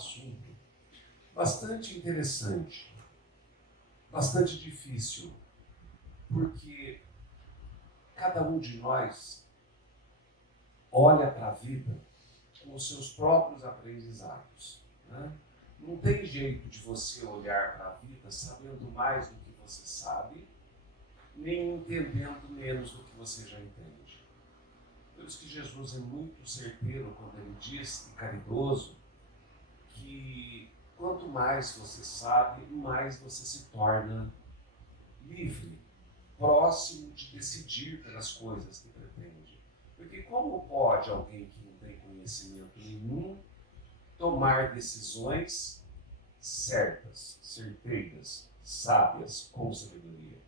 assunto bastante interessante, bastante difícil, porque cada um de nós olha para a vida com os seus próprios aprendizados, né? Não tem jeito de você olhar para a vida sabendo mais do que você sabe, nem entendendo menos do que você já entende. Por isso que Jesus é muito certeiro quando ele diz, e caridoso, que quanto mais você sabe, mais você se torna livre, próximo de decidir pelas coisas que pretende. Porque como pode alguém que não tem conhecimento nenhum tomar decisões certas, certeiras, sábias, com sabedoria?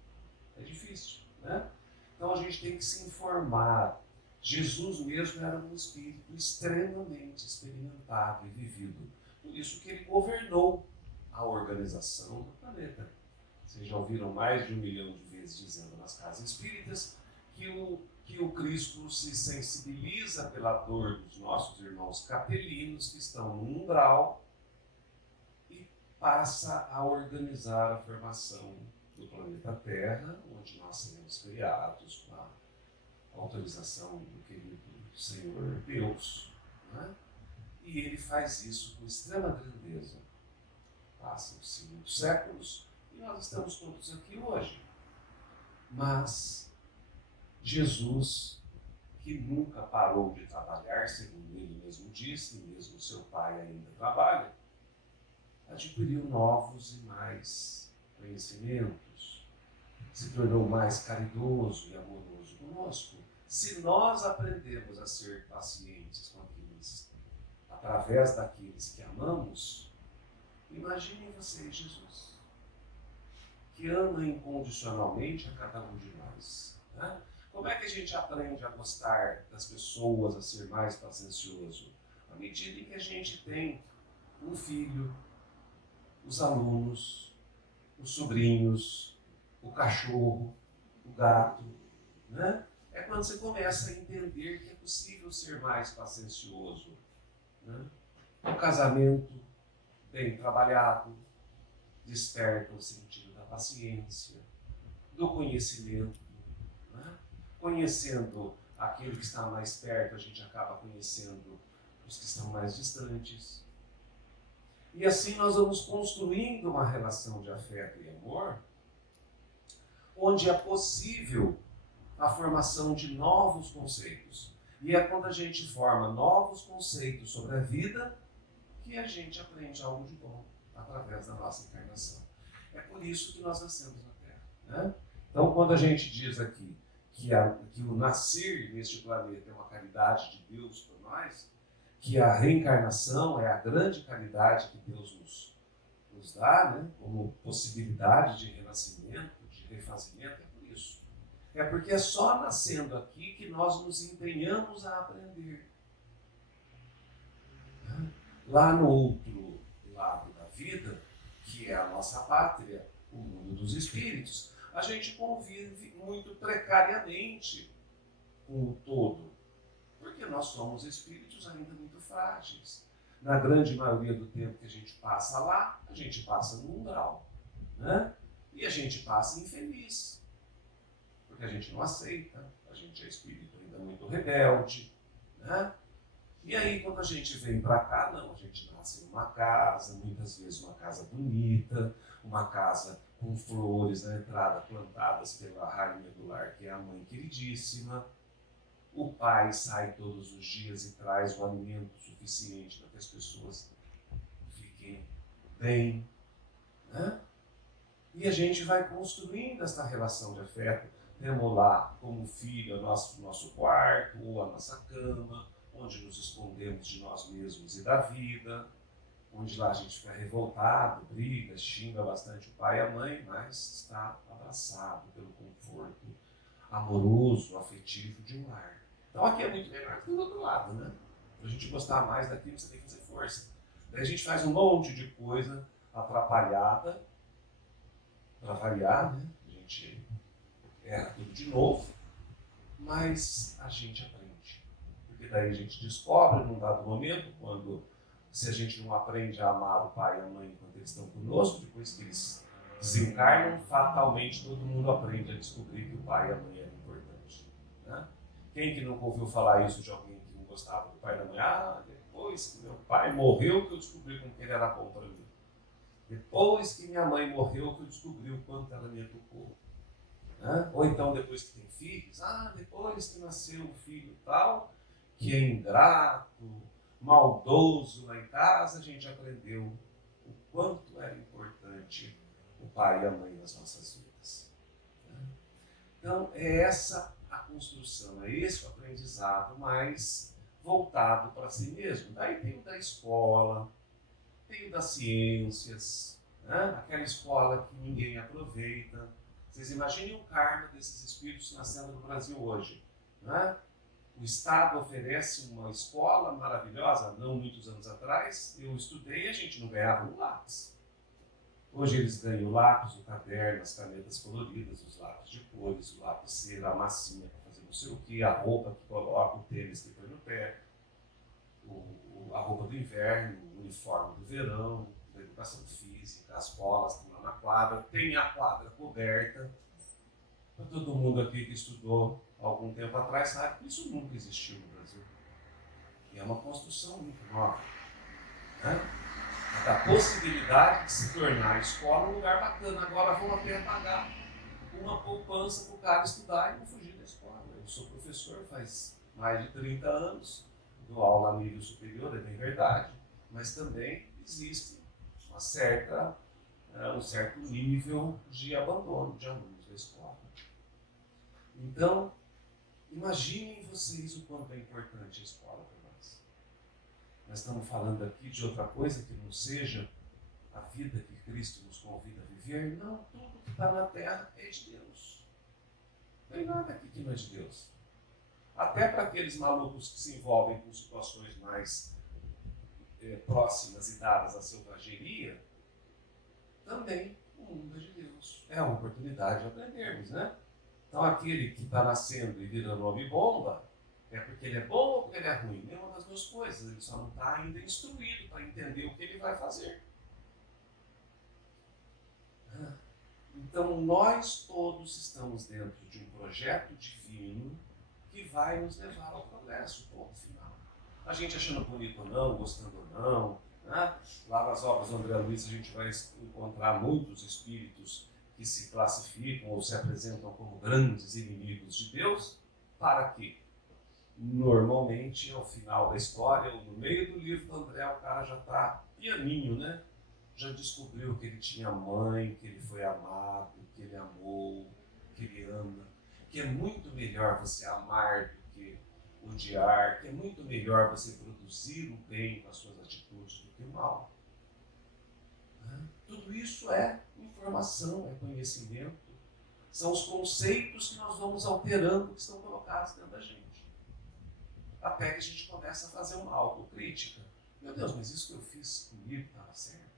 É difícil, né? Então a gente tem que se informar. Jesus mesmo era um espírito extremamente experimentado e vivido. Por isso que ele governou a organização do planeta. Vocês já ouviram mais de 1 milhão de vezes dizendo nas casas espíritas que o Cristo se sensibiliza pela dor dos nossos irmãos capelinos que estão no umbral e passa a organizar a formação do planeta Terra, onde nós seremos criados com a autorização do querido Senhor Deus, né? E ele faz isso com extrema grandeza. Passam-se muitos séculos e nós estamos todos aqui hoje. Mas Jesus, que nunca parou de trabalhar, segundo ele mesmo disse, e mesmo seu pai ainda trabalha, adquiriu novos e mais conhecimentos, se tornou mais caridoso e amoroso conosco. Se nós aprendemos a ser pacientes com aqueles, através daqueles que amamos, imaginem vocês Jesus, que ama incondicionalmente a cada um de nós, né? Como é que a gente aprende a gostar das pessoas, a ser mais paciencioso? À medida em que a gente tem um filho, os alunos, os sobrinhos, o cachorro, o gato, né? É quando você começa a entender que é possível ser mais paciencioso, né? O casamento bem trabalhado desperta o sentido da paciência, do conhecimento, né? Conhecendo aquele que está mais perto, a gente acaba conhecendo os que estão mais distantes. E assim nós vamos construindo uma relação de afeto e amor, onde é possível a formação de novos conceitos. E é quando a gente forma novos conceitos sobre a vida que a gente aprende algo de bom através da nossa encarnação. É por isso que nós nascemos na Terra, né? Então, quando a gente diz aqui que o nascer neste planeta é uma caridade de Deus por nós, que a reencarnação é a grande caridade que Deus nos dá, né, como possibilidade de renascimento, de refazimento, é por isso. É porque é só nascendo aqui que nós nos empenhamos a aprender. Lá no outro lado da vida, que é a nossa pátria, o mundo dos espíritos, a gente convive muito precariamente com o todo, porque nós somos espíritos ainda muito frágeis. Na grande maioria do tempo que a gente passa lá, a gente passa no umbral, né? E a gente passa infeliz, porque a gente não aceita, a gente é espírito ainda muito rebelde, né? E aí, quando a gente vem para cá, não, a gente nasce numa casa, muitas vezes uma casa bonita, uma casa com flores na entrada plantadas pela rainha do lar, que é a mãe queridíssima. O pai sai todos os dias e traz o alimento suficiente para que as pessoas fiquem bem, né? E a gente vai construindo essa relação de afeto. Temos lá como filho o nosso quarto ou a nossa cama, onde nos escondemos de nós mesmos e da vida, onde lá a gente fica revoltado, briga, xinga bastante o pai e a mãe, mas está abraçado pelo conforto amoroso, afetivo de um lar. Então aqui é muito melhor que do outro lado, né? Para a gente gostar mais daquilo, você tem que fazer força. Daí a gente faz um monte de coisa atrapalhada, para variar, né? A gente erra tudo de novo, mas a gente aprende. Porque daí a gente descobre, num dado momento, quando Se a gente não aprende a amar o pai e a mãe enquanto eles estão conosco, depois que eles desencarnam, fatalmente todo mundo aprende a descobrir que o pai e a mãe eram importantes. Né? Quem que nunca ouviu falar isso de alguém que não gostava do pai e da mãe? Ah, depois que meu pai morreu que eu descobri como que ele era bom para mim. Depois que minha mãe morreu que eu descobri o quanto ela me educou. Né? Ou então depois que tem filhos, depois que nasceu o filho tal, que é ingrato, maldoso lá em casa, a gente aprendeu o quanto era importante o pai e a mãe nas nossas vidas. Né? Então, é essa a construção, é esse o aprendizado mais voltado para si mesmo. Daí tem o da escola, tem o das ciências, né? Aquela escola que ninguém aproveita. Vocês imaginem o karma desses espíritos nascendo no Brasil hoje. Né? O Estado oferece uma escola maravilhosa, não muitos anos atrás, eu estudei e a gente não ganhava um lápis. Hoje eles ganham o lápis, o caderno, as canetas coloridas, os lápis de cores, o lápis cera, a massinha para fazer não sei o que, a roupa que coloca, o tênis que põe no pé, a roupa do inverno, o uniforme do verão, da educação física, as bolas estão lá na quadra, tem a quadra coberta. Todo mundo aqui que estudou algum tempo atrás sabe que isso nunca existiu no Brasil. E é uma construção muito nova. Né? Da possibilidade de se tornar a escola um lugar bacana. Agora vão até pagar uma poupança para o cara estudar e não fugir da escola. Eu sou professor faz mais de 30 anos, dou aula a nível superior, é bem verdade, mas também existe um certo nível de abandono de alunos da escola. Então, imaginem vocês o quanto é importante a escola para nós. Nós estamos falando aqui de outra coisa que não seja a vida que Cristo nos convida a viver. Não, tudo que está na terra é de Deus. Não tem nada aqui que não é de Deus. Até para aqueles malucos que se envolvem com situações mais próximas e dadas à selvageria, também o mundo é de Deus. É uma oportunidade de aprendermos, né? Então aquele que está nascendo e virando homem-bomba, é porque ele é bom ou porque ele é ruim? Nenhuma das duas coisas. Ele só não está ainda instruído para entender o que ele vai fazer. Então nós todos estamos dentro de um projeto divino que vai nos levar ao progresso, ponto final. A gente achando bonito ou não, gostando ou não, né? Lá nas obras do André Luiz a gente vai encontrar muitos espíritos que se classificam ou se apresentam como grandes inimigos de Deus. Para quê? Normalmente, ao final da história, ou no meio do livro do André, o cara já está pianinho, né? Já descobriu que ele tinha mãe, que ele foi amado, que ele amou, que ele ama, que é muito melhor você amar do que odiar, que é muito melhor você produzir o bem com as suas atitudes do que o mal. Tudo isso é informação, é conhecimento. São os conceitos que nós vamos alterando, que estão colocados dentro da gente. Até que a gente começa a fazer uma autocrítica. Meu Deus, mas isso que eu fiz comigo estava certo?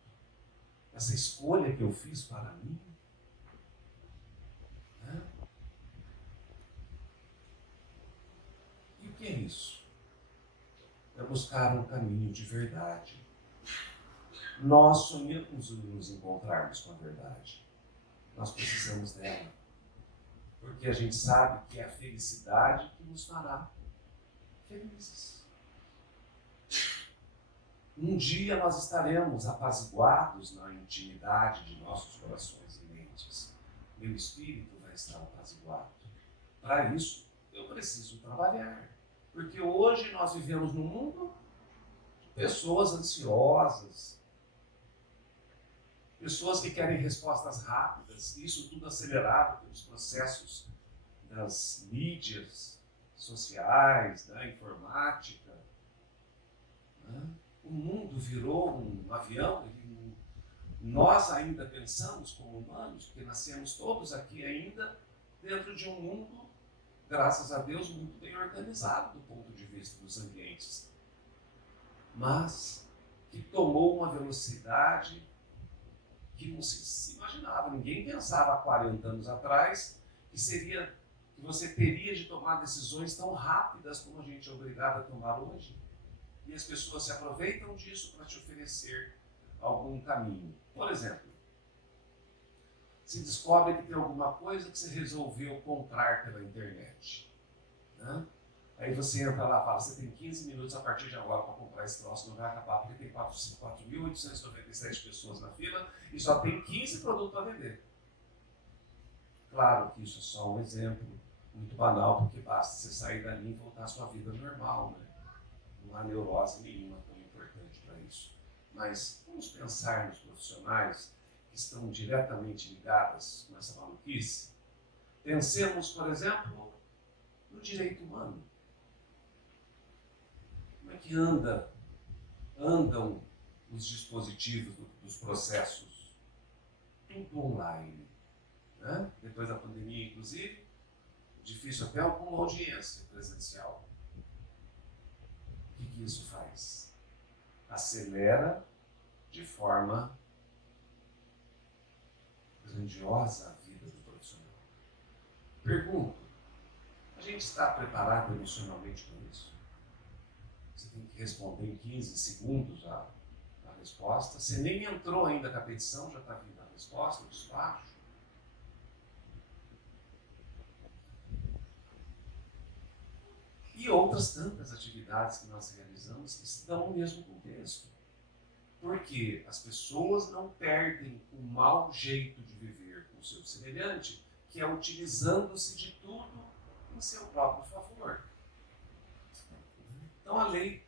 Essa escolha que eu fiz para mim? E o que é isso? É buscar um caminho de verdade. Nós sonhamos nos encontrarmos com a verdade. Nós precisamos dela. Porque a gente sabe que é a felicidade que nos fará felizes. Um dia nós estaremos apaziguados na intimidade de nossos corações e mentes. Meu espírito vai estar apaziguado. Para isso, eu preciso trabalhar. Porque hoje nós vivemos num mundo de pessoas ansiosas, pessoas que querem respostas rápidas, isso tudo acelerado pelos processos das mídias sociais, da informática. O mundo virou um avião, nós ainda pensamos como humanos, porque nascemos todos aqui ainda dentro de um mundo, graças a Deus, muito bem organizado do ponto de vista dos ambientes, mas que tomou uma velocidade que não se imaginava. Ninguém pensava há 40 anos atrás que você teria de tomar decisões tão rápidas como a gente é obrigado a tomar hoje. E as pessoas se aproveitam disso para te oferecer algum caminho. Por exemplo, se descobre que tem alguma coisa que você resolveu comprar pela internet. Né? Aí você entra lá e fala, você tem 15 minutos a partir de agora para comprar esse troço, não vai acabar porque tem 4.897 pessoas na fila e só tem 15 produtos para vender. Claro que isso é só um exemplo muito banal, porque basta você sair dali e voltar à sua vida normal. Né? Não há neurose nenhuma tão importante para isso. Mas vamos pensar nos profissionais que estão diretamente ligadas com essa maluquice. Pensemos, por exemplo, no direito humano. Como é que andam os dispositivos dos processos? Tudo online. Né? Depois da pandemia, inclusive, difícil até alguma audiência presencial. O que isso faz? Acelera de forma grandiosa a vida do profissional. Pergunto, a gente está preparado emocionalmente para isso? Você tem que responder em 15 segundos a resposta. Você nem entrou ainda com a petição, já está vindo a resposta, o despacho. E outras tantas atividades que nós realizamos que estão no mesmo contexto. Porque as pessoas não perdem o mau jeito de viver com o seu semelhante, que é utilizando-se de tudo em seu próprio favor. Então a lei,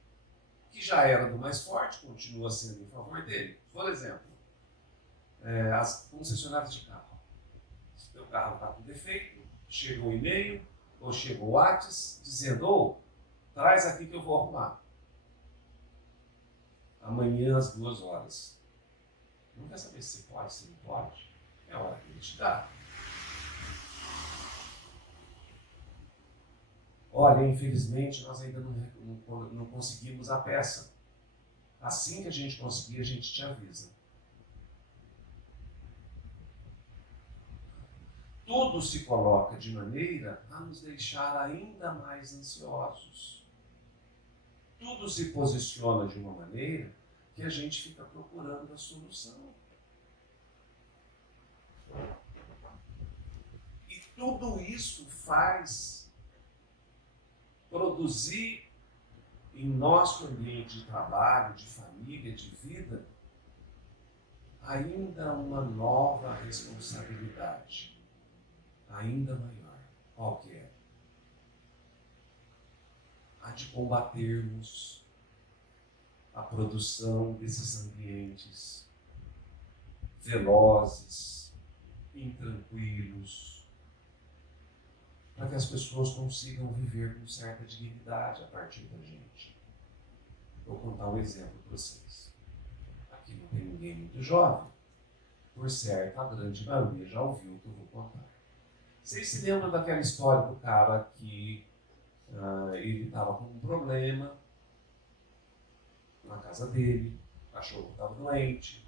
que já era do mais forte, continua sendo em favor dele. Por exemplo, as concessionárias de carro. Se o teu carro está com defeito, chegou o e-mail, ou chegou o WhatsApp, dizendo, traz aqui que eu vou arrumar. Amanhã às 2 horas. Não quer saber se pode, se não pode? É a hora que ele te dá. Olha, infelizmente nós ainda não conseguimos a peça. Assim que a gente conseguir, a gente te avisa. Tudo se coloca de maneira a nos deixar ainda mais ansiosos. Tudo se posiciona de uma maneira que a gente fica procurando a solução. E tudo isso faz produzir em nosso ambiente de trabalho, de família, de vida, ainda uma nova responsabilidade, ainda maior. Qual que é? A de combatermos a produção desses ambientes velozes, intranquilos, para que as pessoas consigam viver com certa dignidade a partir da gente. Vou contar um exemplo para vocês. Aqui não tem ninguém muito jovem, por certo, a grande maioria já ouviu o que eu vou contar. Vocês se lembram daquela história do cara que ele estava com um problema na casa dele, o cachorro estava doente,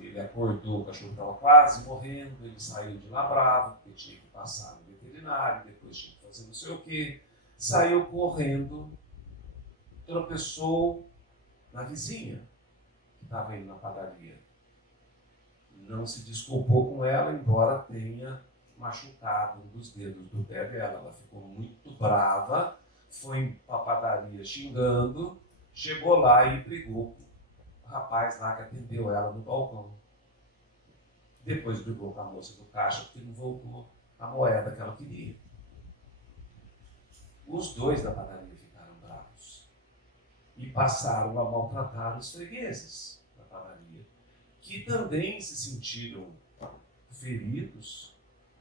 ele acordou, o cachorro estava quase morrendo, ele saiu de lá bravo, porque tinha que passar no veterinário, depois tinha que fazer não sei o quê, saiu correndo, tropeçou na vizinha, que estava indo na padaria. Não se desculpou com ela, embora tenha machucado um dos dedos do pé dela. Ela ficou muito brava, foi para a padaria xingando, chegou lá e brigou com o rapaz lá que atendeu ela no balcão. Depois brigou com a moça do caixa porque não voltou a moeda que ela queria. Os dois da padaria ficaram bravos e passaram a maltratar os fregueses da padaria, que também se sentiram feridos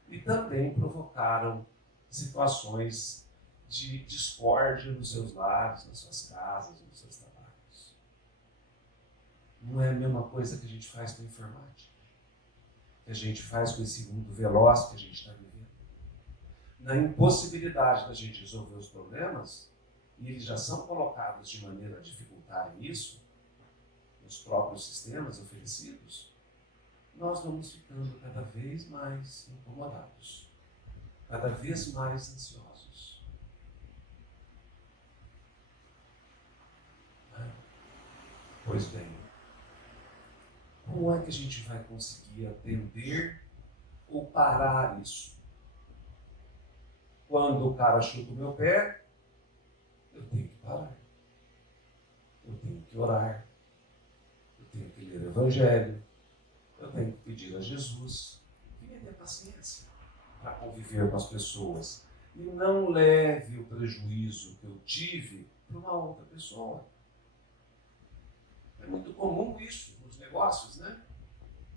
e também provocaram situações de discórdia nos seus lares, nas suas casas, nos seus trabalhos. Não é a mesma coisa que a gente faz com a informática, que a gente faz com esse mundo veloz que a gente está vivendo. Na impossibilidade da gente resolver os problemas, e eles já são colocados de maneira a dificultarem isso, nos próprios sistemas oferecidos, nós vamos ficando cada vez mais incomodados, cada vez mais ansiosos. Pois bem, como é que a gente vai conseguir atender ou parar isso? Quando o cara chuta o meu pé, eu tenho que parar. Eu tenho que orar. Eu tenho que ler o Evangelho. Eu tenho que pedir a Jesus que me dê paciência para conviver com as pessoas. E não leve o prejuízo que eu tive para uma outra pessoa. É muito comum isso nos negócios, né?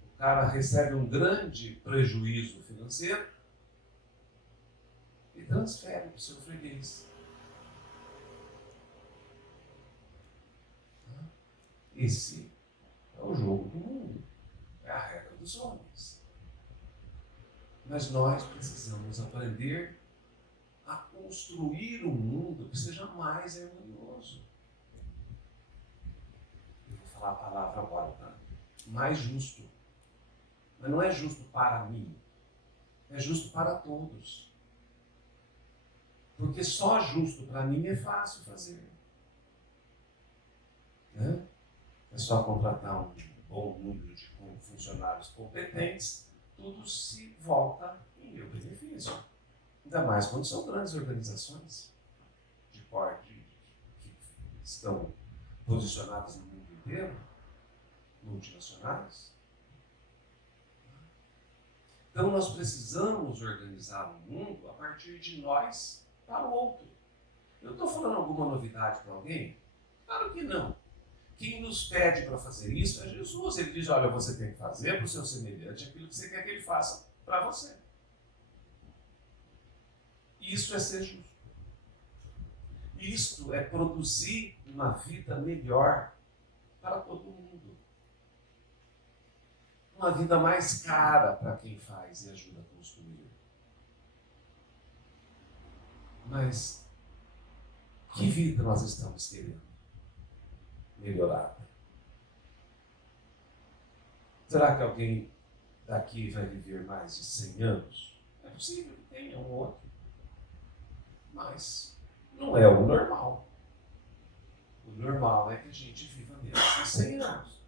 O cara recebe um grande prejuízo financeiro e transfere para o seu freguês. Esse é o jogo do mundo. É a regra dos homens. Mas nós precisamos aprender a construir um mundo que seja mais harmonioso. Eu vou falar a palavra agora, tá? Mais justo. Mas não é justo para mim. É justo para todos. Porque só justo para mim é fácil fazer. Né? É só contratar um bom número de funcionários competentes, tudo se volta em meu benefício. Ainda mais quando são grandes organizações de porte que estão posicionadas no mundo inteiro, multinacionais. Então nós precisamos organizar o mundo a partir de nós para o outro. Eu estou falando alguma novidade para alguém? Claro que não. Quem nos pede para fazer isso é Jesus. Ele diz, olha, você tem que fazer para o seu semelhante aquilo que você quer que ele faça para você. Isso é ser justo. Isto é produzir uma vida melhor para todo mundo. Uma vida mais cara para quem faz e ajuda a construir. Mas que vida nós estamos querendo melhorar? Será que alguém daqui vai viver mais de 100 anos? É possível que tenha um outro. Mas não é o normal. O normal é que a gente viva menos de 100 anos.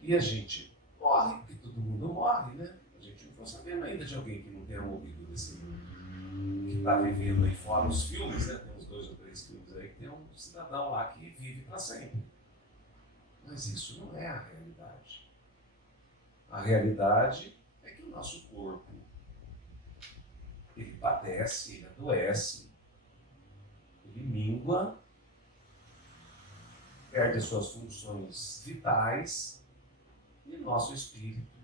E a gente morre, porque todo mundo morre, né? A gente não está sabendo ainda de alguém que não tenha morrido desse mundo. Que está vivendo aí fora os filmes, né? Tem uns 2 ou 3 filmes aí que tem um cidadão lá que vive para sempre. Mas isso não é a realidade. A realidade é que o nosso corpo, ele padece, ele adoece, ele mingua, perde as suas funções vitais e nosso espírito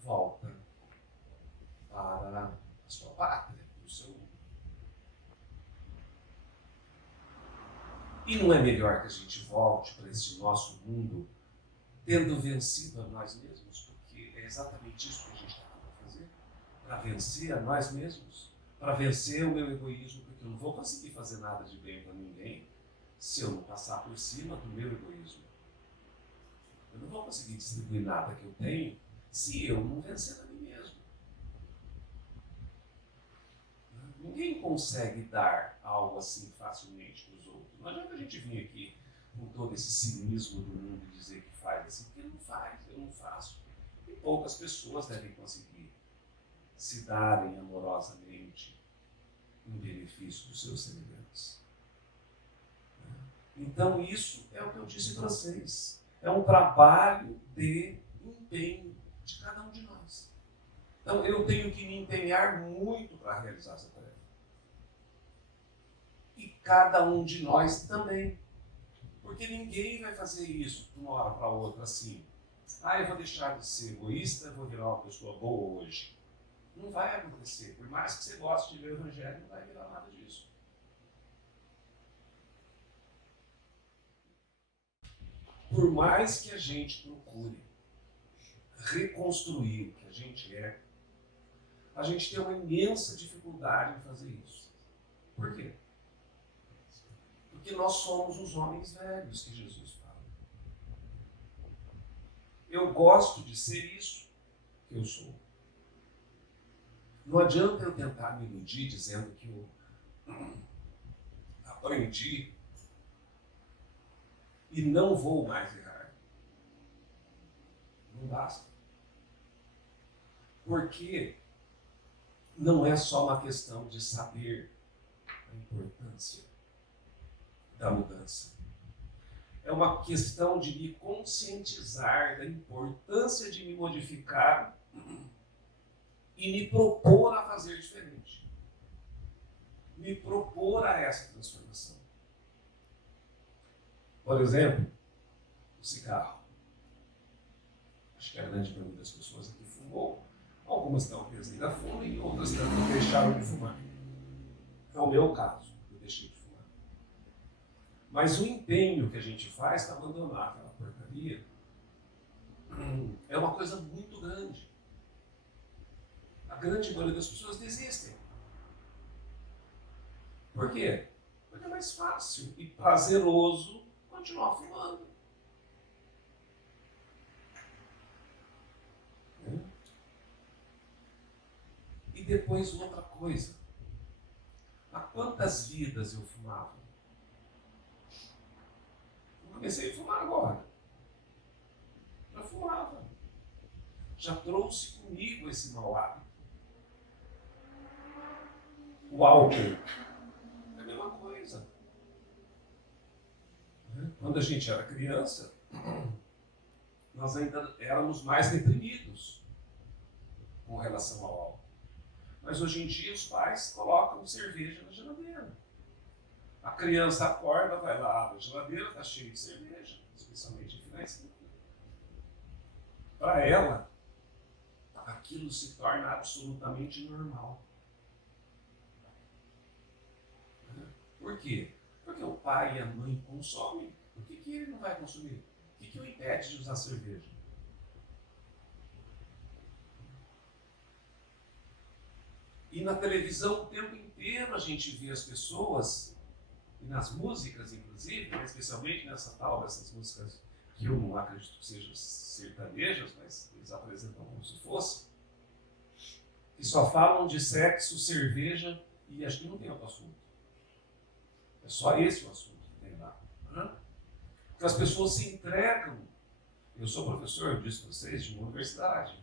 volta para a sua pátria, para o seu. E não é melhor que a gente volte para esse nosso mundo tendo vencido a nós mesmos? Porque é exatamente isso que a gente está aqui para fazer. Para vencer a nós mesmos. Para vencer o meu egoísmo, porque eu não vou conseguir fazer nada de bem para ninguém se eu não passar por cima do meu egoísmo. Eu não vou conseguir distribuir nada que eu tenho se eu não vencer a mim mesmo. Ninguém consegue dar algo assim facilmente para os outros. Não adianta a gente vir aqui com todo esse cinismo do mundo e dizer que faz assim, porque não faz, eu não faço. E poucas pessoas devem conseguir se darem amorosamente em benefício dos seus semelhantes. Então isso é o que eu disse para vocês. É um trabalho de empenho de cada um de nós. Então eu tenho que me empenhar muito para realizar essa tarefa. E cada um de nós também. Porque ninguém vai fazer isso de uma hora para outra assim. Eu vou deixar de ser egoísta, eu vou virar uma pessoa boa hoje. Não vai acontecer. Por mais que você goste de ler o Evangelho, não vai virar nada disso. Por mais que a gente procure reconstruir o que a gente tem uma imensa dificuldade em fazer isso. Por quê? Porque nós somos os homens velhos que Jesus fala. Eu gosto de ser isso que eu sou. Não adianta eu tentar me iludir dizendo que eu aprendi e não vou mais errar. Não basta. Porque não é só uma questão de saber a importância da mudança. É uma questão de me conscientizar da importância de me modificar e me propor a fazer diferente. Me propor a essa transformação. Por exemplo, o cigarro. Acho que a grande maioria das pessoas aqui fumou. Algumas talvez ainda fumem e outras também deixaram de fumar. É o meu caso, eu deixei de fumar. Mas o empenho que a gente faz para abandonar aquela porcaria é uma coisa muito grande. A grande maioria das pessoas desistem. Por quê? Porque é mais fácil e prazeroso continuar fumando. E depois outra coisa. Há quantas vidas eu fumava? Eu comecei a fumar agora. Já fumava. Já trouxe comigo esse mau hábito. O álcool é a mesma coisa. Quando a gente era criança, nós ainda éramos mais reprimidos com relação ao álcool. Mas hoje em dia os pais colocam cerveja na geladeira. A criança acorda, vai lá, abre a geladeira, está cheia de cerveja, especialmente em finais de semana. Para ela, aquilo se torna absolutamente normal. Por quê? Porque o pai e a mãe consomem. Por que ele não vai consumir? O que o impede de usar cerveja? E na televisão o tempo inteiro a gente vê as pessoas, e nas músicas inclusive, mas especialmente nessa tal dessas músicas que eu não acredito que sejam sertanejas, mas eles apresentam como se fosse, que só falam de sexo, cerveja e acho que não tem outro assunto. É só esse o assunto que tem lá. Porque as pessoas se entregam. Eu sou professor, eu disse para vocês, de uma universidade.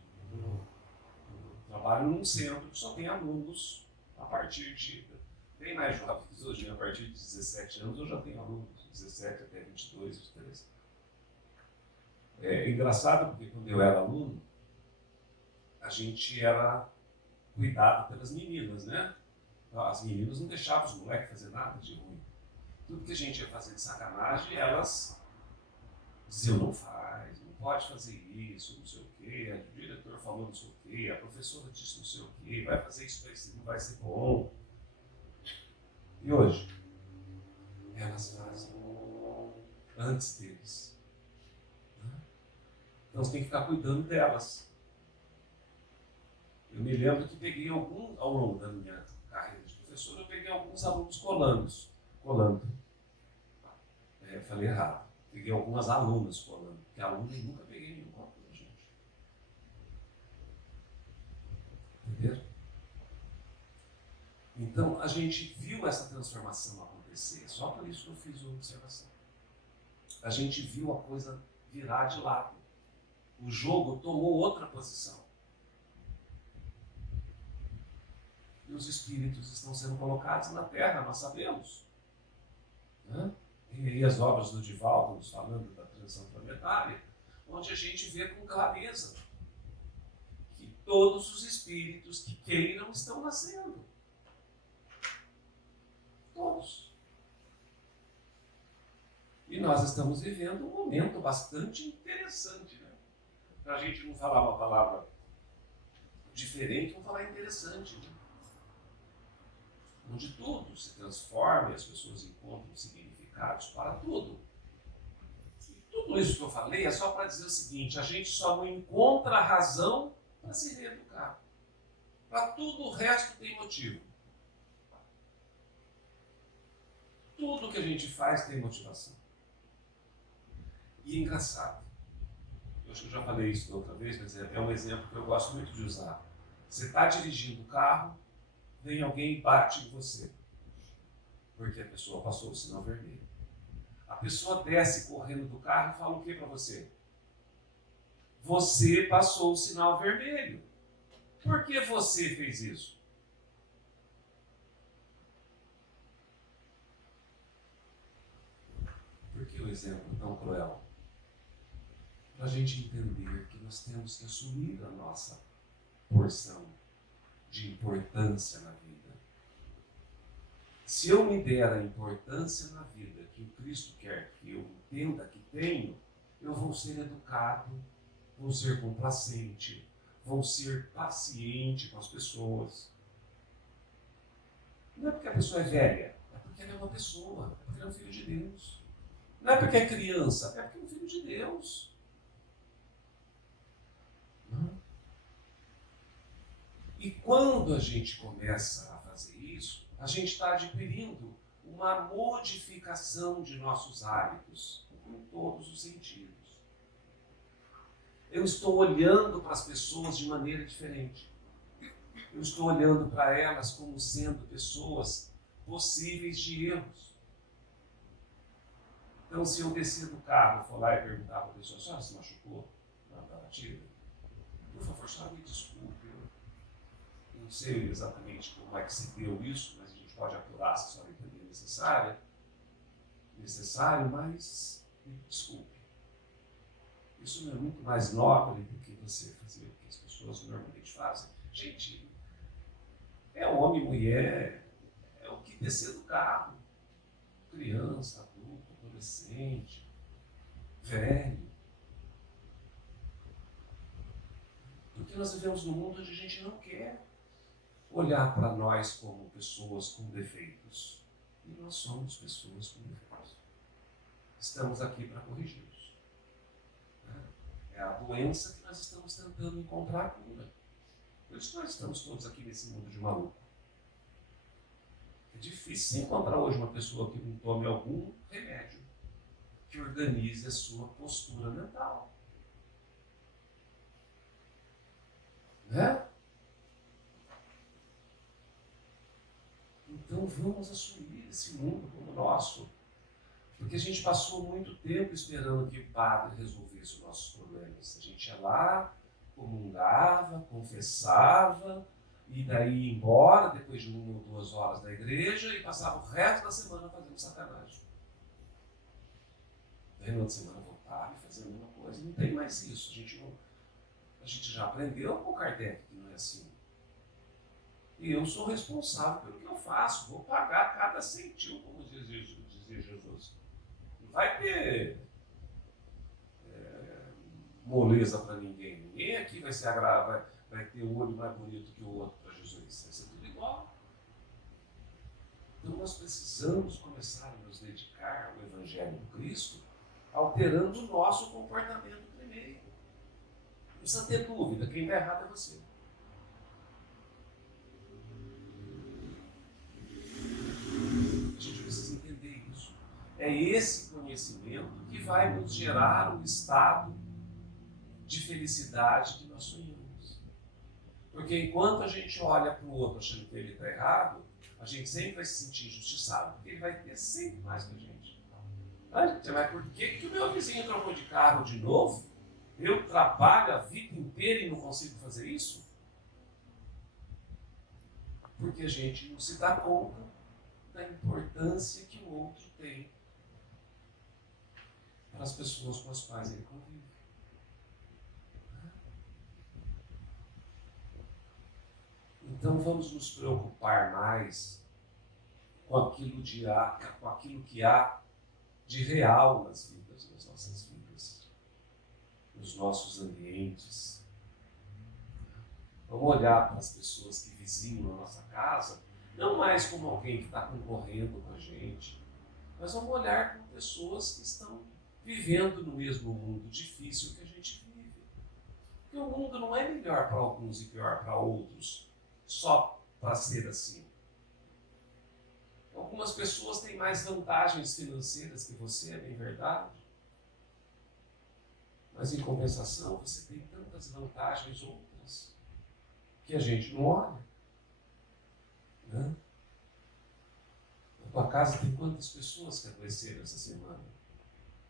Trabalho num centro que só tem alunos a partir de, bem mais jovens hoje, a partir de 17 anos eu já tenho alunos, 17 até 22, 23. É engraçado porque quando eu era aluno, a gente era cuidado pelas meninas, né? As meninas não deixavam os moleques fazer nada de ruim. Tudo que a gente ia fazer de sacanagem, elas diziam, não faz, não pode fazer isso, não sei o quê, o diretor falou não sei o quê, a professora disse não sei o quê, vai fazer isso, não vai ser bom. E hoje? Elas fazem antes deles. Então você tem que ficar cuidando delas. Eu me lembro que peguei ao longo da minha carreira de professor, eu peguei alguns alunos colando. Falei errado. Peguei algumas alunas colando, porque aluno eu nunca peguei nenhum copo da gente. Entenderam? Então a gente viu essa transformação acontecer, só por isso que eu fiz uma observação. A gente viu a coisa virar de lado. O jogo tomou outra posição. E os espíritos estão sendo colocados na Terra, nós sabemos. Tem aí as obras do Divaldo nos falando da transição planetária, onde a gente vê com clareza que todos os espíritos que queiram estão nascendo. Todos. E nós estamos vivendo um momento bastante interessante, né? Para a gente não falar uma palavra diferente, vamos falar interessante, né? Onde tudo se transforma e as pessoas encontram significados para tudo. E tudo isso que eu falei é só para dizer o seguinte, a gente só não encontra razão para se reeducar. Para tudo o resto tem motivo. Tudo que a gente faz tem motivação. E é engraçado. Eu acho que eu já falei isso da outra vez, mas é um exemplo que eu gosto muito de usar. Você está dirigindo o carro, vem alguém e bate em você. Porque a pessoa passou o sinal vermelho. A pessoa desce correndo do carro e fala o que para você? Você passou o sinal vermelho. Por que você fez isso? Por que o exemplo tão cruel? Para a gente entender que nós temos que assumir a nossa porção de importância na vida. Se eu me der a importância na vida que o Cristo quer que eu entenda que tenho, eu vou ser educado, vou ser complacente, vou ser paciente com as pessoas. Não é porque a pessoa é velha, é porque ela é uma pessoa, é porque ela é um filho de Deus. Não é porque é criança, é porque é um filho de Deus. Não? E quando a gente começa a fazer isso, a gente está adquirindo uma modificação de nossos hábitos em todos os sentidos. Eu estou olhando para as pessoas de maneira diferente. Eu estou olhando para elas como sendo pessoas possíveis de erros. Então, se eu descer do carro, for lá e perguntar para a pessoa, a senhora se machucou na batida? Por favor, senhora, me desculpe. Eu não sei exatamente como é que se deu isso, mas a gente pode apurar se a senhora entender necessário, mas me desculpe. Isso não é muito mais nobre do que você fazer o que as pessoas normalmente fazem. Gente, é homem, mulher, é o que descer do carro. Criança, adulto, adolescente, velho. Porque nós vivemos num mundo onde a gente não quer olhar para nós como pessoas com defeitos. E nós somos pessoas com defeitos. Estamos aqui para corrigi-los. É a doença que nós estamos tentando encontrar a cura. Por isso nós estamos todos aqui nesse mundo de maluco. É difícil encontrar hoje uma pessoa que não tome algum remédio que organize a sua postura mental. Né? Então vamos assumir esse mundo como nosso. Porque a gente passou muito tempo esperando que o padre resolvesse os nossos problemas. A gente ia lá, comungava, confessava, e daí ia embora, depois de 1 ou 2 horas da igreja, e passava o resto da semana fazendo sacanagem. Daí no outro semana voltava e fazia a mesma coisa. Não tem mais isso. A gente já aprendeu com o Kardec que não é assim. E eu sou responsável pelo que eu faço. Vou pagar cada centil, como dizia Jesus. Não vai ter moleza para ninguém. Ninguém aqui vai se agravar, vai ter o olho mais bonito que o outro para Jesus. Vai ser tudo igual. Então nós precisamos começar a nos dedicar ao Evangelho do Cristo, alterando o nosso comportamento primeiro. Não precisa ter dúvida, quem está errado é você. A gente precisa entender isso. É esse conhecimento que vai nos gerar um estado de felicidade que nós sonhamos. Porque enquanto a gente olha para o outro achando que ele está errado, a gente sempre vai se sentir injustiçado, porque ele vai ter sempre mais que a gente. Mas por que o meu vizinho trocou de carro de novo? Eu trabalho a vida inteira e não consigo fazer isso? Porque a gente não se dá conta da importância que o outro tem para as pessoas com as quais ele convive. Então vamos nos preocupar mais com aquilo que há de real nas nossas vidas, nos nossos ambientes. Vamos olhar para as pessoas que vizinham a nossa casa, não mais como alguém que está concorrendo com a gente, mas vamos olhar como pessoas que estão vivendo no mesmo mundo difícil que a gente vive. Porque o mundo não é melhor para alguns e pior para outros, só para ser assim. Algumas pessoas têm mais vantagens financeiras que você, é bem verdade. Mas em compensação, você tem tantas vantagens outras que a gente não olha. Né? Na tua casa tem quantas pessoas que adoeceram essa semana?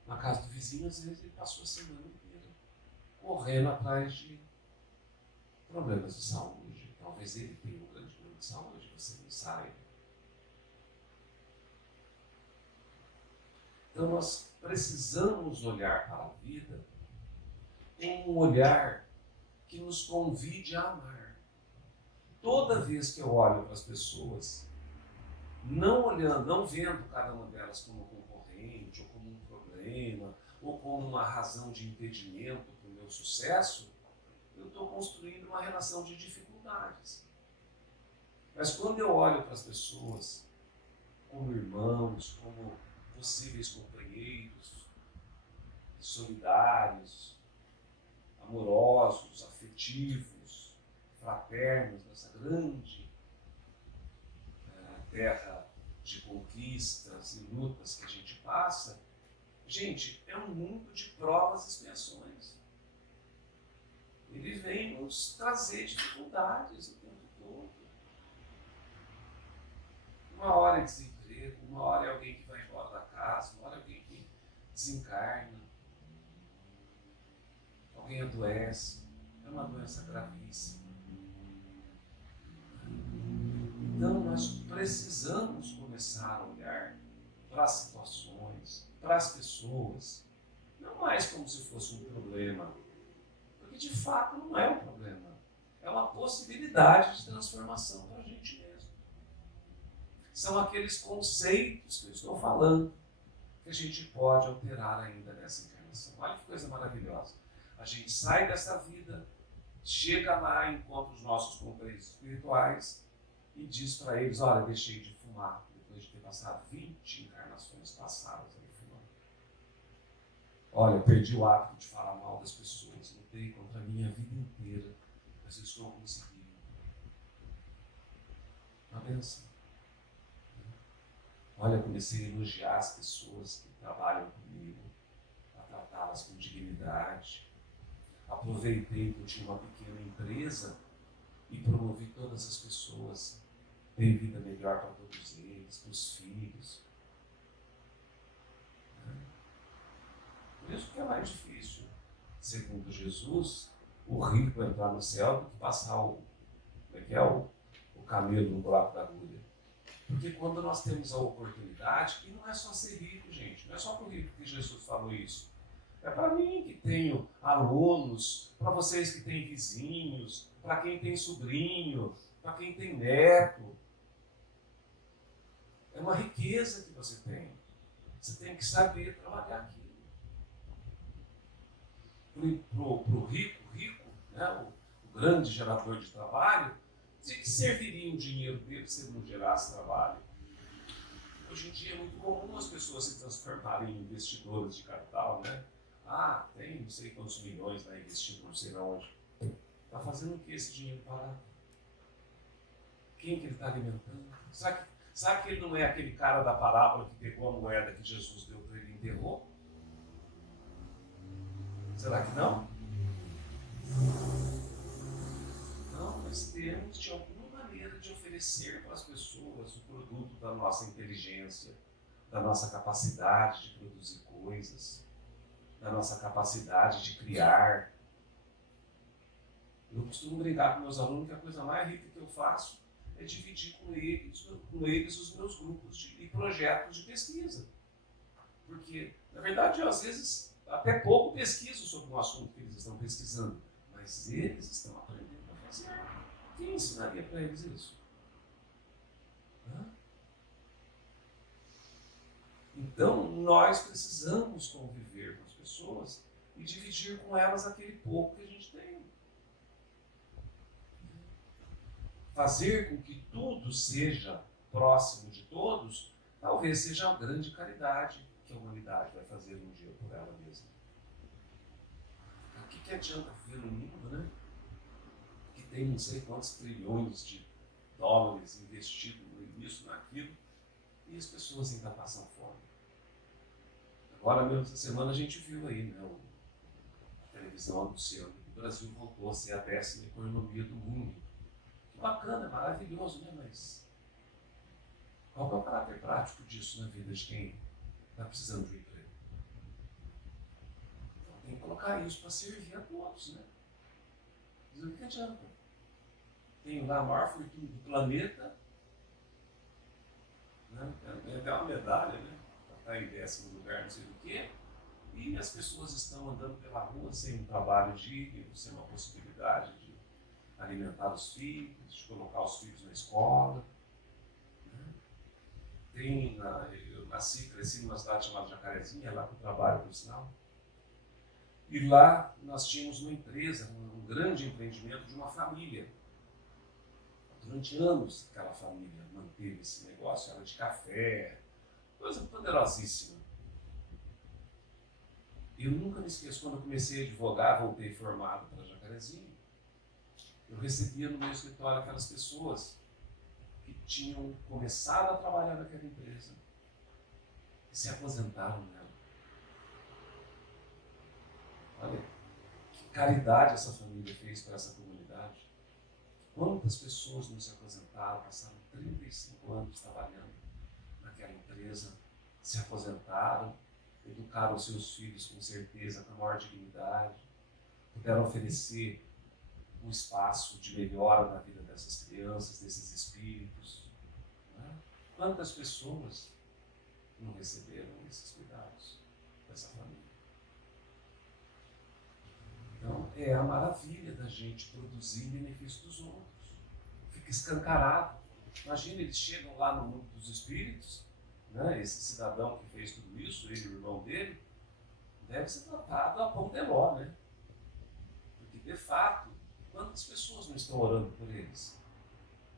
Na casa do vizinho, às vezes, ele passou a semana inteira correndo atrás de problemas de saúde. Talvez ele tenha um grande problema de saúde, você não saiba. Então nós precisamos olhar para a vida com um olhar que nos convide a amar. Toda vez que eu olho para as pessoas, não olhando, não vendo cada uma delas como concorrente, ou como um problema, ou como uma razão de impedimento para o meu sucesso, eu estou construindo uma relação de dificuldades. Mas quando eu olho para as pessoas como irmãos, como possíveis companheiros, solidários, amorosos, afetivos, fraternos, nessa grande terra de conquistas e lutas que a gente passa, gente, é um mundo de provas e expiações. Ele vem nos trazer dificuldades o tempo todo. Uma hora é desemprego, uma hora é alguém que vai embora da casa, uma hora é alguém que desencarna, alguém adoece, é uma doença gravíssima. Então nós precisamos começar a olhar para as situações, para as pessoas, não mais como se fosse um problema, porque de fato não é um problema, é uma possibilidade de transformação para a gente mesmo. São aqueles conceitos que eu estou falando que a gente pode alterar ainda nessa encarnação. Olha que coisa maravilhosa. A gente sai dessa vida, chega lá, encontra os nossos companheiros espirituais e diz para eles, olha, deixei de fumar depois de ter passado 20 encarnações passadas ali fumando. Olha, perdi o hábito de falar mal das pessoas, lutei contra a minha vida inteira, mas eu estou conseguindo. Uma benção. Olha, comecei a elogiar as pessoas que trabalham comigo, a tratá-las com dignidade. Aproveitei que eu tinha uma pequena empresa e promovi todas as pessoas. Ter vida melhor para todos eles, para os filhos. Por isso que é mais difícil, segundo Jesus, o rico entrar no céu do que passar o camelo no buraco da agulha. Porque quando nós temos a oportunidade, e não é só ser rico, gente, não é só para o rico que Jesus falou isso. É para mim que tenho alunos, para vocês que têm vizinhos, para quem tem sobrinho, para quem tem neto. É uma riqueza que você tem. Você tem que saber trabalhar aquilo. Para o rico, né, o grande gerador de trabalho, de que serviria o dinheiro dele se ele não gerasse trabalho? Hoje em dia é muito comum as pessoas se transformarem em investidoras de capital, né? Ah, tem não sei quantos milhões lá investido, não sei onde. Está fazendo o que esse dinheiro parar? Quem que ele está alimentando? Sabe que ele não é aquele cara da parábola que pegou a moeda que Jesus deu para ele e enterrou? Será que não? Não, nós temos de alguma maneira de oferecer para as pessoas o produto da nossa inteligência, da nossa capacidade de produzir coisas, da nossa capacidade de criar. Eu costumo brincar com meus alunos que a coisa mais rica que eu faço é dividir com eles os meus grupos e projetos de pesquisa. Porque, na verdade, eu às vezes até pouco pesquiso sobre um assunto que eles estão pesquisando, mas eles estão aprendendo a fazer. Quem ensinaria para eles isso? Então, nós precisamos conviver com as pessoas e dividir com elas aquele pouco que a gente tem. Fazer com que tudo seja próximo de todos, talvez seja a grande caridade que a humanidade vai fazer um dia por ela mesma. O que adianta viver num mundo, né, que tem não sei quantos trilhões de dólares investidos nisso, naquilo, e as pessoas ainda passam fome? Agora mesmo essa semana a gente viu aí, né, a televisão anunciando que o Brasil voltou a ser a 10ª economia do mundo. Que bacana, é maravilhoso, né? Mas qual é o caráter prático disso na vida de quem está precisando de um emprego? colocar isso para servir a todos, né? Diz o que adianta? Tenho lá a maior fortuna do planeta, né? Tem até uma medalha, né? Está em 10º lugar, não sei do quê, e as pessoas estão andando pela rua sem um trabalho digno, sem uma possibilidade de alimentar os filhos, de colocar os filhos na escola. Eu nasci, cresci numa cidade chamada Jacarezinha, lá que eu trabalho, por sinal. E lá nós tínhamos uma empresa, um grande empreendimento de uma família. Durante anos aquela família manteve esse negócio, era de café, coisa poderosíssima. Eu nunca me esqueço, quando eu comecei a advogar, voltei formado para Jacarezinho, eu recebia no meu escritório aquelas pessoas que tinham começado a trabalhar naquela empresa e se aposentaram nela. Olha, que caridade essa família fez para essa comunidade. Quantas pessoas não se aposentaram, passaram 35 anos trabalhando naquela empresa, se aposentaram, educaram seus filhos com certeza, com a maior dignidade, puderam oferecer um espaço de melhora na vida dessas crianças, desses espíritos. Né? Quantas pessoas não receberam esses cuidados dessa família? Então, é a maravilha da gente produzir em benefício dos outros. Fica escancarado. Imagina, eles chegam lá no mundo dos espíritos, né? Esse cidadão que fez tudo isso, ele e o irmão dele, deve ser tratado a pão de ló, né? Porque, de fato, quantas pessoas não estão orando por eles?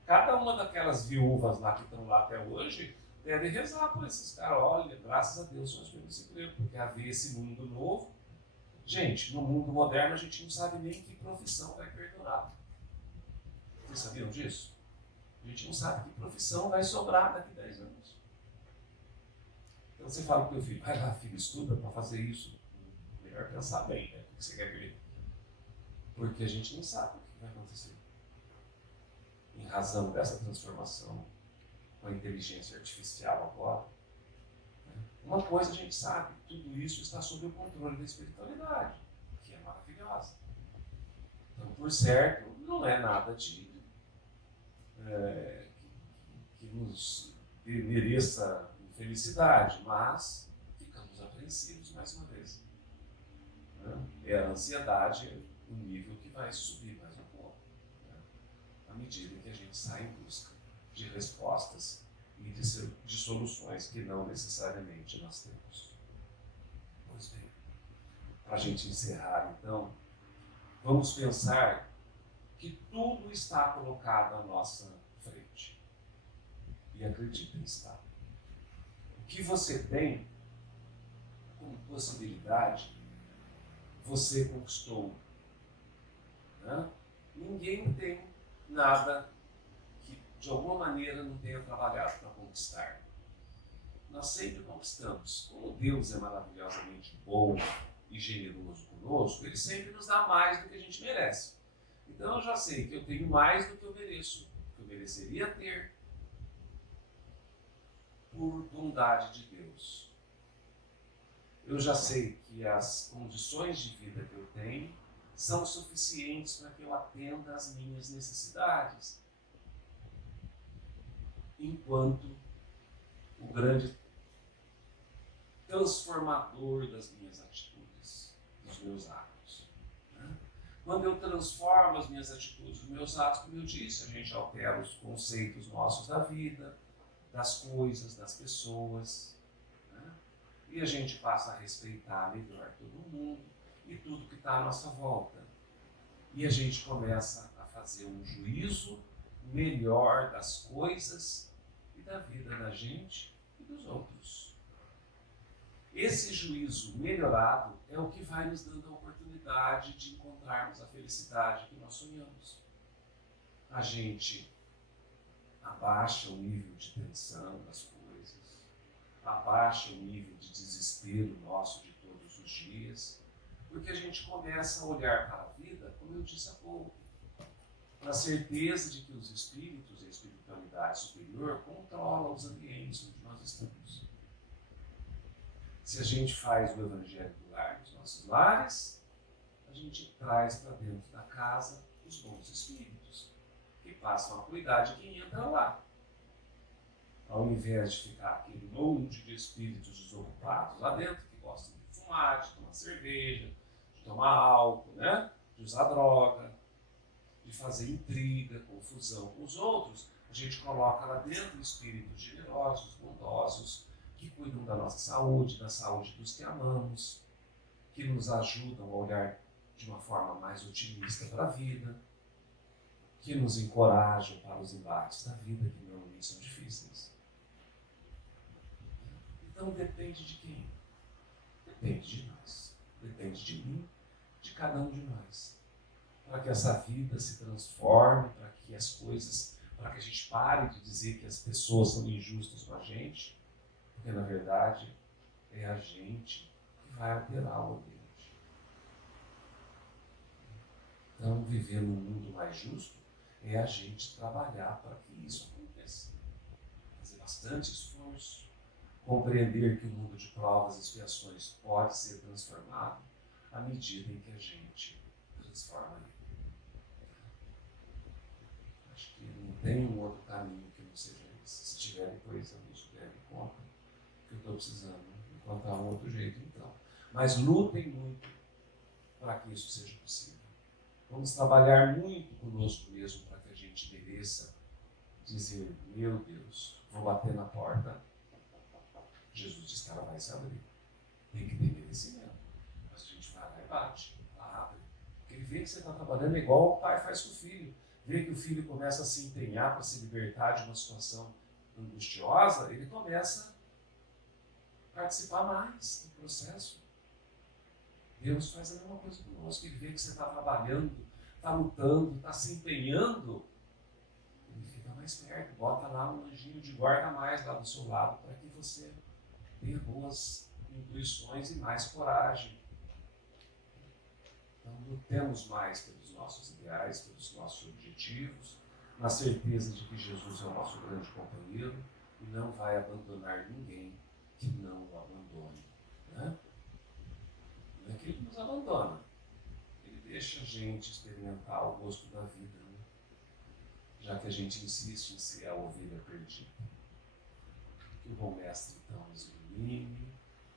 Cada uma daquelas viúvas lá que estão lá até hoje deve rezar por esses caras. Olha, graças a Deus nós fomos esse emprego, porque havia esse mundo novo. Gente, no mundo moderno a gente não sabe nem que profissão vai perdurar. Vocês sabiam disso? A gente não sabe que profissão vai sobrar daqui a 10 anos. Então você fala para o teu filho, vai lá, filho, estuda para fazer isso. Melhor pensar bem, né? O que você quer ver? Porque a gente não sabe o que vai acontecer. Em razão dessa transformação com a inteligência artificial agora, né? Uma coisa a gente sabe, tudo isso está sob o controle da espiritualidade, que é maravilhosa. Então, por certo, não é nada que nos mereça infelicidade, mas ficamos apreensivos mais uma vez. Né? É a ansiedade, o nível que vai subir mais um pouco, né? À medida que a gente sai em busca de respostas e de soluções que não necessariamente nós temos. Pois bem, para a gente encerrar então, vamos pensar que tudo está colocado à nossa frente. E acreditem, está. O que você tem como possibilidade, você conquistou. Né? Ninguém tem nada que de alguma maneira não tenha trabalhado para conquistar. Nós sempre conquistamos. Como Deus é maravilhosamente bom e generoso conosco, Ele sempre nos dá mais do que a gente merece. Então eu já sei que eu tenho mais do que eu mereço, que eu mereceria ter, por bondade de Deus. Eu já sei que as condições de vida que eu tenho são suficientes para que eu atenda às minhas necessidades. Enquanto o grande transformador das minhas atitudes, dos meus atos. Né? Quando eu transformo as minhas atitudes, os meus atos, como eu disse, a gente altera os conceitos nossos da vida, das coisas, das pessoas, né? E a gente passa a respeitar melhor todo mundo e tudo que está à nossa volta. E a gente começa a fazer um juízo melhor das coisas e da vida da gente e dos outros. Esse juízo melhorado é o que vai nos dando a oportunidade de encontrarmos a felicidade que nós sonhamos. A gente abaixa o nível de tensão das coisas, abaixa o nível de desespero nosso de todos os dias, porque a gente começa a olhar para a vida, como eu disse há pouco, na certeza de que os espíritos e a espiritualidade superior controlam os ambientes onde nós estamos. Se a gente faz o Evangelho do lar nos nossos lares, traz para dentro da casa os bons espíritos, que passam a cuidar de quem entra lá. Ao invés de ficar aquele monte de espíritos desocupados lá dentro, que gostam de fumar, de tomar cerveja, de tomar álcool, né? De usar droga, de fazer intriga, confusão com os outros, a gente coloca lá dentro espíritos generosos, bondosos, que cuidam da nossa saúde, da saúde dos que amamos, que nos ajudam a olhar de uma forma mais otimista para a vida, que nos encorajam para os embates da vida, que normalmente são difíceis. Então depende de quem? Depende de nós. Depende de mim, de cada um de nós. Para que essa vida se transforme, para que as coisas, para que a gente pare de dizer que as pessoas são injustas com a gente, porque na verdade é a gente que vai alterar o ambiente. Então, viver num mundo mais justo é a gente trabalhar para que isso aconteça. Fazer bastante esforço, compreender que o mundo de provas e expiações pode ser transformado à medida em que a gente transforma ele. Acho que não tem um outro caminho que não seja esse. Se tiver depois, isso der conta que eu estou precisando encontrar um outro jeito, então. Mas lutem muito para que isso seja possível. Vamos trabalhar muito conosco mesmo para que a gente mereça dizer, meu Deus, vou bater na porta. Jesus disse que ela vai se abrir. Tem que ter merecimento. Mas a gente vai lá e bate, abre. Porque ele vê que você está trabalhando igual o pai faz com o filho. Vê que o filho começa a se empenhar para se libertar de uma situação angustiosa, ele começa a participar mais do processo. Deus faz a mesma coisa conosco. Ele vê que você está trabalhando, está lutando, está se empenhando, ele fica mais perto, bota lá um anjinho de guarda mais lá do seu lado para que você tenha boas intuições e mais coragem. Então, lutemos mais pelos nossos ideais, pelos nossos objetivos, na certeza de que Jesus é o nosso grande companheiro e não vai abandonar ninguém que não o abandone. Né? Não é que ele nos abandona, ele deixa a gente experimentar o gosto da vida, né? Já que a gente insiste em ser a ovelha perdida. Que o bom mestre, então, nos ilumine,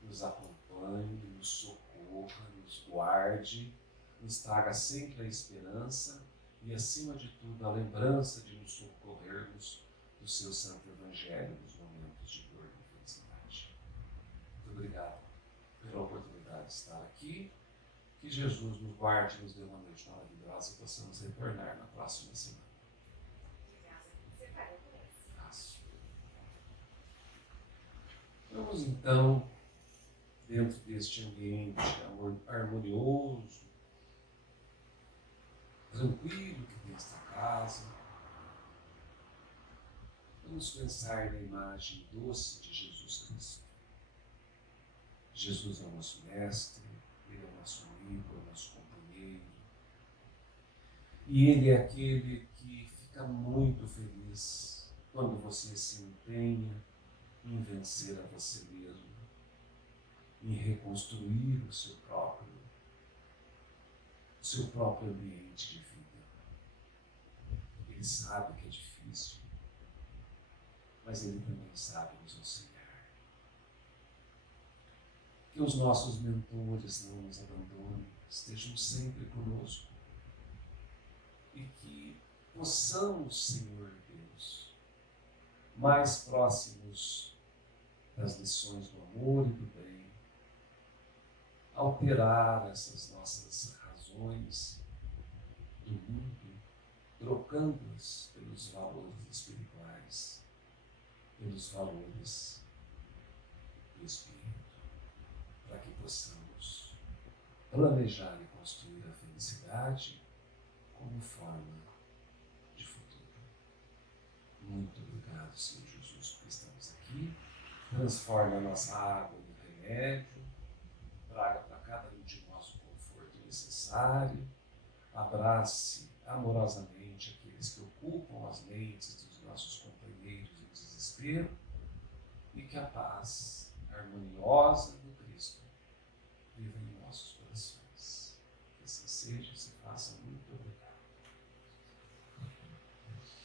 nos acompanhe, nos socorra, nos guarde, nos traga sempre a esperança e, acima de tudo, a lembrança de nos socorrermos do seu Santo Evangelho nos momentos de dor e felicidade. Muito obrigado pela oportunidade de estar aqui. Que Jesus nos guarde e nos dê uma noite maravilhosa e possamos retornar na próxima semana. Vamos então, dentro deste ambiente harmonioso, tranquilo que tem esta casa, vamos pensar na imagem doce de Jesus Cristo. Jesus é o nosso mestre, ele é o nosso amigo, é o nosso companheiro. E ele é aquele que fica muito feliz quando você se empenha em vencer a você mesmo, em reconstruir o seu próprio ambiente de vida. Ele sabe que é difícil, mas ele também sabe nos auxiliar. Que os nossos mentores não nos abandonem, estejam sempre conosco e que possamos, Senhor Deus, mais próximos das lições do amor e do bem, alterar essas nossas razões do mundo, trocando-as pelos valores espirituais, pelos valores do Espírito, para que possamos planejar e construir a felicidade como forma de futuro. Muito obrigado, Senhor Jesus, por estarmos aqui. Transforme a nossa água em remédio, traga para cada um de nós o conforto necessário, abrace amorosamente aqueles que ocupam as mentes dos nossos companheiros em desespero e que a paz harmoniosa do Cristo viva em nossos corações.